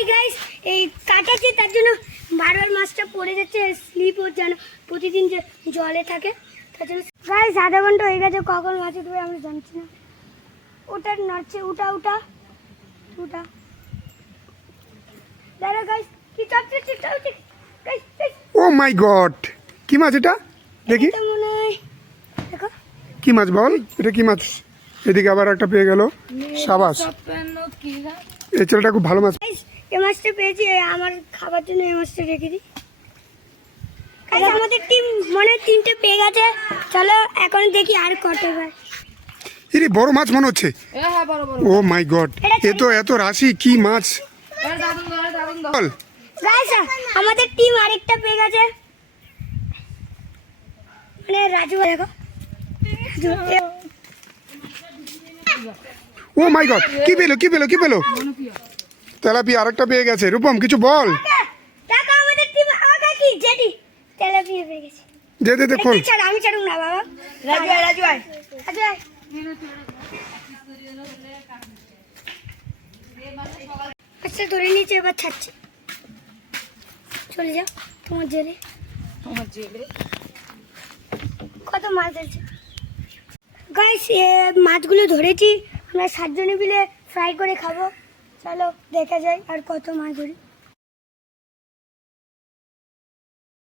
Hi guys, এই কাটাচ্ছি তার জন্য বারবার মাছটা পড়ে যাচ্ছে, স্লিপ ওর যেন প্রতিদিন যে জলে থাকে তার জন্য। গাইস আধা ঘন্টা হয়ে গেছে, কখন মাছ উঠবে আমরা জানছি না। ওটা নড়ছে, উঠা উঠা উঠা। দাঁড়া গাইস, কি চাচ্ছে গাইস গাইস। ও মাই গড, কি মাছ এটা দেখি? এটা মনে হয়, দেখো কি মাছ বল, এটা কি মাছ? এদিকে আবার একটা পেয়ে গেল, সাবাস। এই ছেলেটা খুব ভালো মাছ। গাইস এই মাছটা পেয়েছি, আমার খাবার জন্য এই মাছটা রেখে দিই। গাইস আমাদের টিম মনে হয় 3টে পেয়ে গেছে, চলো এখন দেখি আর কত হয়। এরে বড় মাছ মনে হচ্ছে। ও মাই গড, এ তো এত রাশি, কি মাছ বল। গাইস আমাদের টিম আরেকটা পেয়ে গেছে, মানে রাজু দেখো। ও মাই গড, কি পেলো কি পেলো কি পেলো? তেলাপিয়া আরেকটা পেয়ে গেছে। রূপম কিছু বল। দেখো আমাদের টিম আগা কি জেডি তেলাপিয়া পেয়ে গেছে। দে দে দে খোল। ছাড়, আমি ছাড়ুম না বাবা। রাজু আয় আচ্ছা ধরে নিচে, এবার ছাড়ছি। চলে যাও তোমার জেলে। কত মাছ আছে গাইস, মাছগুলো ধরেছি আমরা 7 জনে মিলে ফ্রাই করে খাবো। চলো দেখা যায় আর কত মাছ ধরি।